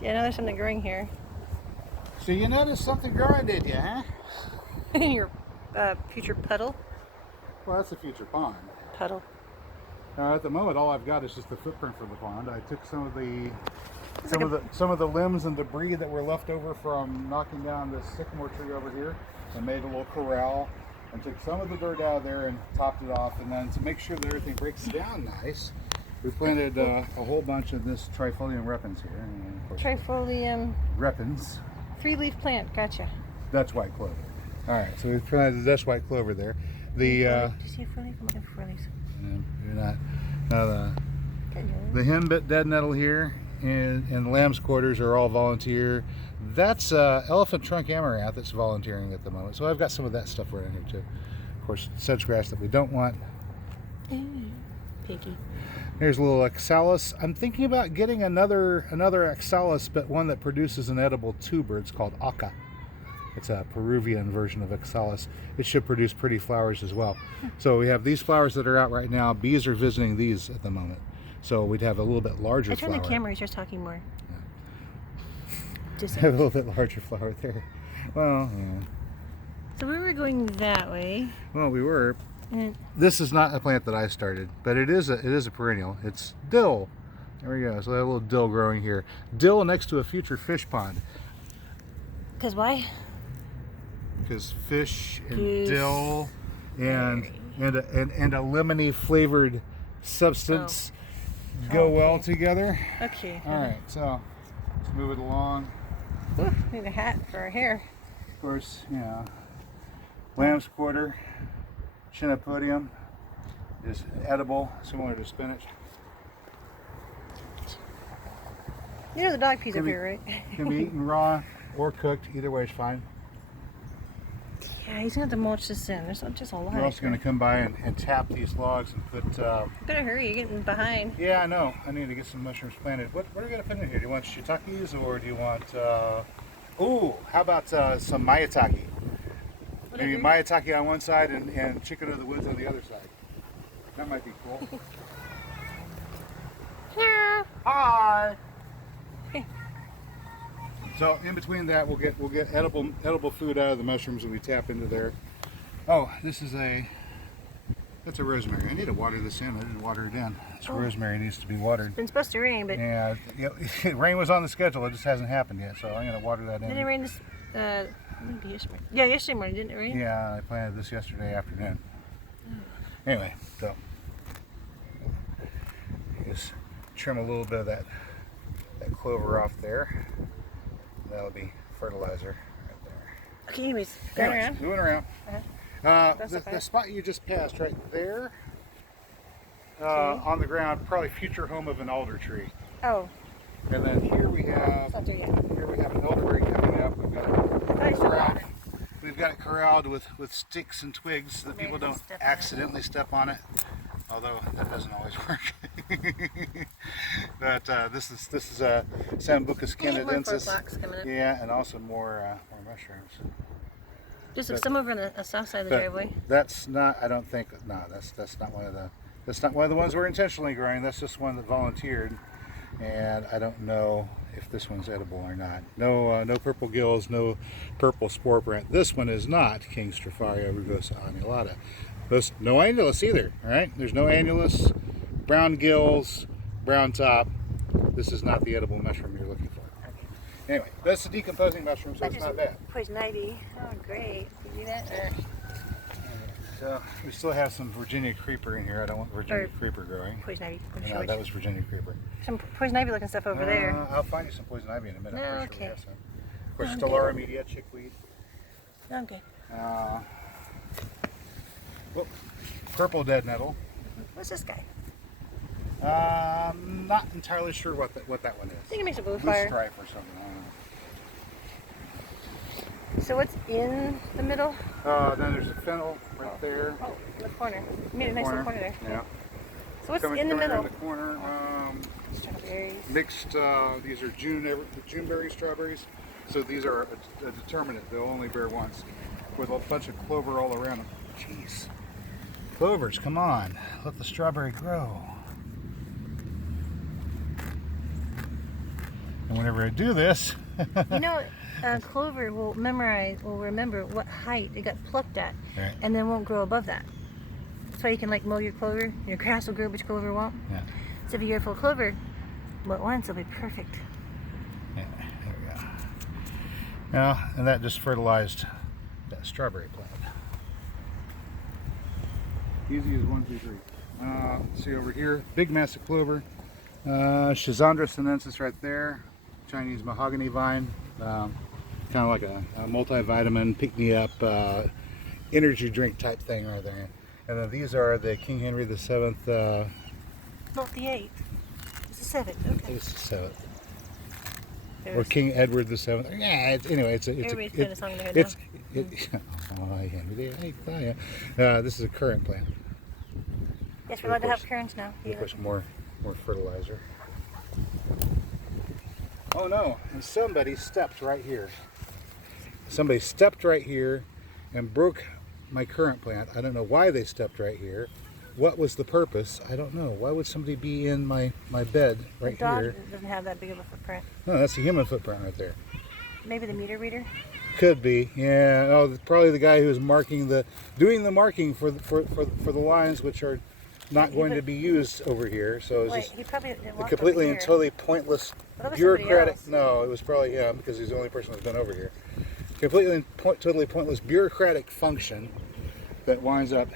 Yeah, I know there's something growing here. So you noticed something growing, did you, huh? In your future puddle. Well, that's a future pond. Puddle. At the moment, all I've got is just the footprint for the pond. I took some of the It's some of the limbs and debris that were left over from knocking down this sycamore tree over here, and made a little corral, and took some of the dirt out of there and topped it off. And then to make sure that everything breaks down nice, we planted a whole bunch of this trifolium repens here. And of course, Trifolium. repens. 3-leaf plant. Gotcha. Dutch white clover. All right, so we've planted the Dutch white clover there. Do you see a 4-leaf? I'm looking for 4-leaves. You're not. The henbit dead nettle here and lamb's quarters are all volunteer. That's elephant trunk amaranth that's volunteering at the moment. So I've got some of that stuff right in here too. Of course, sedge grass that we don't want. Piggy. There's a little oxalis. I'm thinking about getting another oxalis, but one that produces an edible tuber. It's called aca. It's a Peruvian version of oxalis. It should produce pretty flowers as well. So we have these flowers that are out right now. Bees are visiting these at the moment. So we'd have a little bit larger flower. I turned the camera, you're just talking more. Yeah. Have a little bit larger flower there. Well, yeah. So we were going that way. Well, we were. This is not a plant that I started, but it is a perennial. It's dill. There we go. So we have a little dill growing here. Dill next to a future fish pond. Because why? Because fish and dill and a lemony flavored substance go well together. Okay. All right, so let's move it along. Ooh, need a hat for our hair. Of course, yeah. Lamb's quarter, chenopodium is edible, similar to spinach. You know the dog peas up here, right? Can be eaten raw or cooked. Either way is fine. Yeah, he's going to have to mulch this in. There's just a lot. We're also going to come by and tap these logs and put... Better hurry, you're getting behind. Yeah, I know. I need to get some mushrooms planted. What are we going to put in here? Do you want shiitakes or do you want... how about some maitake? Maybe maitake on one side and chicken of the woods on the other side. That might be cool. Yeah. Hi! So in between that, we'll get edible food out of the mushrooms that we tap into there. Oh, that's a rosemary. I need to water this in. I didn't water it in. This rosemary needs to be watered. It's been supposed to rain, but yeah, rain was on the schedule. It just hasn't happened yet, so I'm gonna water that in. Did it rain this? Maybe yesterday. Yeah, yesterday morning, didn't it rain? Yeah, I planted this yesterday afternoon. Anyway, so just trim a little bit of that clover off there. That'll be fertilizer right there. Okay, anyways, going around. Moving around. The spot you just passed right there on the ground, probably future home of an alder tree. Oh. And then here we have It's not there yet. here we have an elderberry coming up. We've got it corralled with sticks and twigs so that people don't accidentally step on it. Although that doesn't always work. But this is Sambucus canadensis. Yeah, and also more mushrooms. Just some over on the south side of the driveway. That's not. I don't think. No, that's not one of the. That's not one of the ones we're intentionally growing. That's just one that volunteered, and I don't know if this one's edible or not. No, no purple gills, no purple spore print. This one is not King Stropharia rugosa annulata. There's no annulus either, all right? There's no annulus, brown gills, brown top. This is not the edible mushroom you're looking for. Anyway, that's a decomposing mushroom, so it's not bad. Poison ivy. Oh, great. Can you do that? So we still have some Virginia creeper in here. I don't want Virginia creeper growing. Poison ivy. No, that was Virginia creeper. Some poison ivy looking stuff over there. I'll find you some poison ivy in a minute. No, I'm sure we okay. have some. Of course, Stellara media, chickweed. I'm good. Purple dead nettle. What's this guy? Not entirely sure what that one is. I think it makes a blue Blue fire. stripe or something. I don't know. So what's in the middle? Then there's a fennel right there. Oh, in the corner. You made a nice little corner there. Yeah. So what's Coming in the middle? in the corner. Strawberries. Mixed. These are Juneberry strawberries. So these are a determinate. They'll only bear once, with a bunch of clover all around them. Jeez. Clovers, come on. Let the strawberry grow. And whenever I do this, You know, clover will remember what height it got plucked at, right. and then won't grow above that. That's why you can like mow your clover. Your grass will grow, but your clover won't. Yeah. So if you get a full clover, mow at once, it'll be perfect. Yeah, there we go. Now, and that just fertilized that strawberry plant. Easy as 1, 2, 3. See over here, big massive clover. Schizandra sinensis right there. Chinese mahogany vine. Kind of like a multivitamin, pick-me-up, energy drink type thing right there. And then these are the King Henry VII. Not the 8th. It's the 7th. Okay. It's the 7th. Or King Edward VII. Yeah. Anyway, Everybody's playing a song in their head this is a currant plant. Yes, we're allowed to have currants now. Of course, more fertilizer. Oh no! And somebody stepped right here. Somebody stepped right here and broke my currant plant. I don't know why they stepped right here. What was the purpose? I don't know. Why would somebody be in my bed right the dog here? Doesn't have that big of a footprint. No, that's a human footprint right there. Maybe the meter reader. Could be, yeah. Oh, probably the guy who was doing the marking for the lines, which are not going to be used over here. So it's just he probably didn't a walk completely over and here. totally pointless What about bureaucratic. somebody else? No, it was probably him because he's the only person that's been over here. Completely and totally pointless bureaucratic function that winds up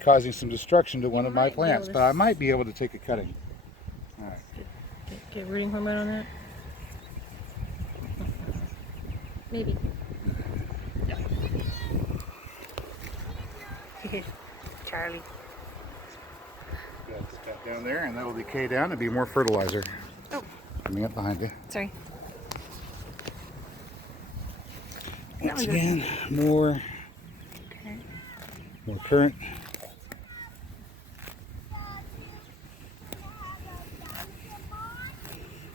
causing some destruction to one of my plants. But I might be able to take a cutting. All right. Get rooting hormone on that. Maybe. Charlie. Got this cut down there, and that'll decay down and be more fertilizer. Oh, Coming up behind you. sorry. Once again, more currant.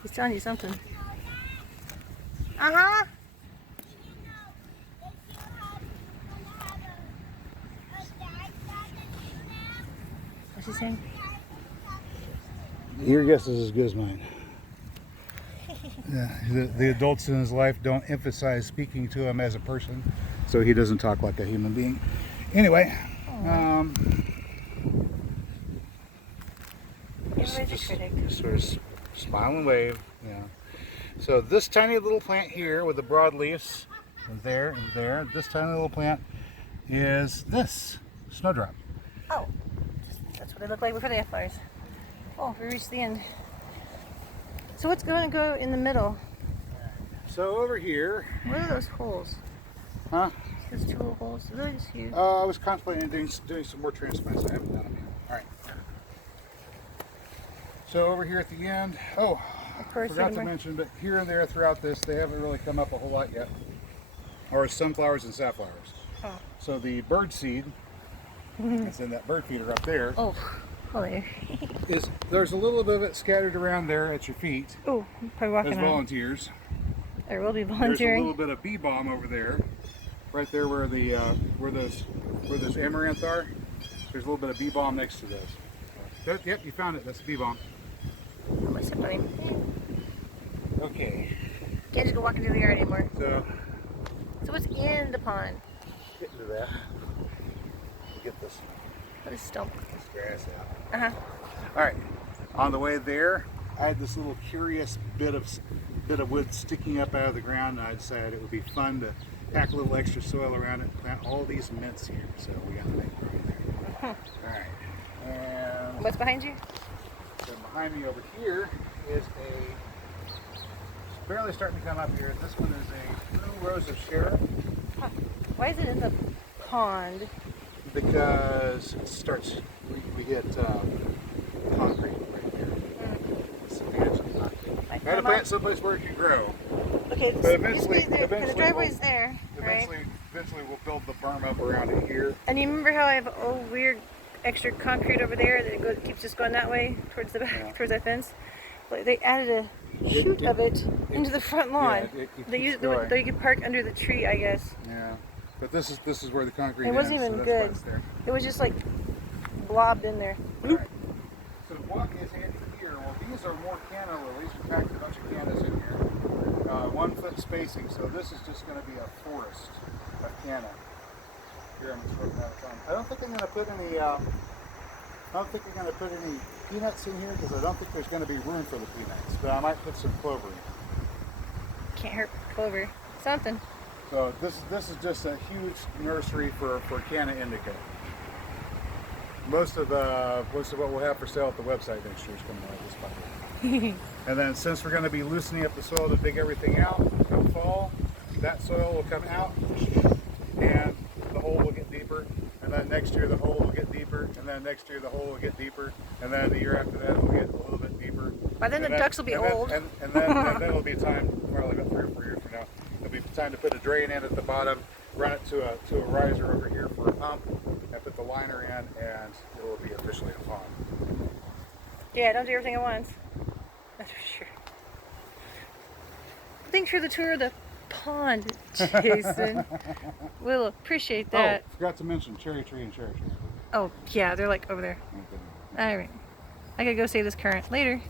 He's telling you something. Uh-huh. What's he saying? Your guess is as good as mine. Yeah, the adults in his life don't emphasize speaking to him as a person, so he doesn't talk like a human being. Anyway, Everybody's a critic. just sort of smile and wave. Yeah. So this tiny little plant here with the broad leaves, and there and there, this tiny little plant is this snowdrop. Oh, that's what they look like before they have flowers. Oh, we reached the end. So what's going to go in the middle? So over here, What are those holes? huh? Those two little holes. Are those huge? I was contemplating doing some more transplants. I haven't done them yet. All right. So over here at the end, forgot to mention, but here and there throughout this, they haven't really come up a whole lot yet. Or sunflowers and safflowers. Oh. So the bird seed, that's in that bird feeder up there, Oh, there. there's a little bit of it scattered around there at your feet Oh, probably walking as on. volunteers. There will be There's a volunteering. little bit of bee balm over there, right there where the where those amaranth are. There's a little bit of bee balm next to those. Yep, you found it. That's bee balm. What's it funny? Okay. Can't just go walking through the yard anymore. So what's in the pond? get into that. Get this What is stump? grass out. Uh-huh. All right. On the way there, I had this little curious bit of wood sticking up out of the ground, and I decided it would be fun to pack a little extra soil around it and plant all these mints here. So we got the thing right there. All right. And What's behind you? then behind me over here is it's barely starting to come up here. This one is a blue rose of Sharon. Why is it in the pond? Because it starts, we hit concrete right here. It's the edge of the concrete. I had to plant someplace where it can grow. Okay, But eventually the driveway's there, right? Eventually we'll build the berm up around it here. And you remember how I have weird extra concrete over there that keeps just going that way towards the back, Yeah. towards that fence? Well, they added a shoot of it into the front lawn. Yeah, They used it, you could park under the tree, I guess. Yeah. But this is where the concrete It wasn't ends, even so good. that's why it's there. It was just like blobbed in there. All right. So what is handy here? Well, these are more canna lilies. We packed a bunch of cannas in here. 1 foot spacing. So this is just going to be a forest of canna. Here I'm just looking at it. I don't think I'm going to put any. I don't think I'm going to put any peanuts in here because I don't think there's going to be room for the peanuts. But I might put some clover in. Can't hurt clover. Something. So this is just a huge nursery for canna indica. Most of what we'll have for sale at the website next year is coming out of this bucket. And then since we're going to be loosening up the soil to dig everything out come fall, that soil will come out and the hole will get deeper. And then next year the hole will get deeper. And then next year the hole will get deeper. And then the year after that it will get a little bit deeper. By then the ducks will be old. And then it'll be time, probably about 3 or 4 years from now, it'll be time to put a drain in at the bottom, run it to a riser over here for a pump, and put the liner in, and it will be officially a pond. Yeah, don't do everything at once. That's for sure. Thanks for the tour of the pond, Jason. We'll appreciate that. Oh, forgot to mention cherry tree and cherry tree. Oh, yeah, they're like over there. All right. I gotta go save this current. Later.